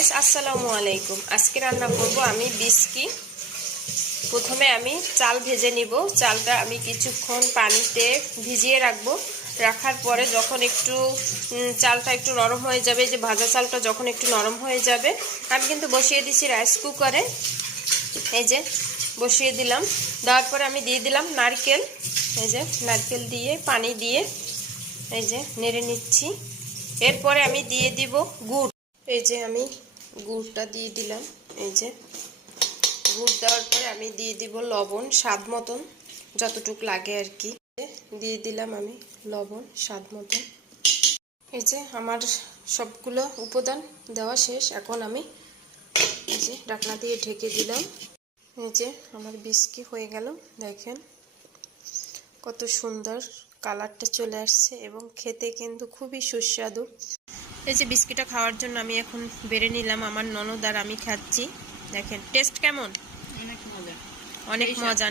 আসসালামু আলাইকুম। আজকে রান্না করব আমি বিস্কি। প্রথমে আমি চাল ভেজে নিব। চালটা আমি কিছুক্ষণ পানিতে ভিজিয়ে রাখবো। রাখার পরে যখন একটু চালটা একটু নরম হয়ে যাবে, যে ভাজা চালটা যখন একটু নরম হয়ে যাবে, আমি কিন্তু বসিয়ে দিছি রাইস কুকারে। এই যে বসিয়ে দিলাম। দেওয়ার পরে আমি দিয়ে দিলাম নারকেল। এই যে নারকেল দিয়ে পানি দিয়ে এই যে নেড়ে নিচ্ছি। এরপরে আমি দিয়ে দিব গুড়। এই যে আমি গুড়টা দিয়ে দিলাম। এই যে গুড় দেওয়ার পরে আমি দিয়ে দিব লবণ স্বাদ মতন, যতটুকু লাগে আর কি। দিয়ে দিলাম আমি লবণ স্বাদ মতন। এই যে আমার সবগুলো উপাদান দেওয়া শেষ। এখন আমি এই যে ঢাকনা দিয়ে ঢেকে দিলাম। এই যে আমার বিস্কি হয়ে গেল। দেখেন কত সুন্দর কালারটা চলে আসছে এবং খেতে কিন্তু খুবই সুস্বাদু। এই যে বিস্কিটটা খাওয়ার জন্য আমি এখন বেড়ে নিলাম। আমার ননদ আর আমি খাচ্ছি। দেখেন টেস্ট কেমন? অনেক মজা, অনেক মজা।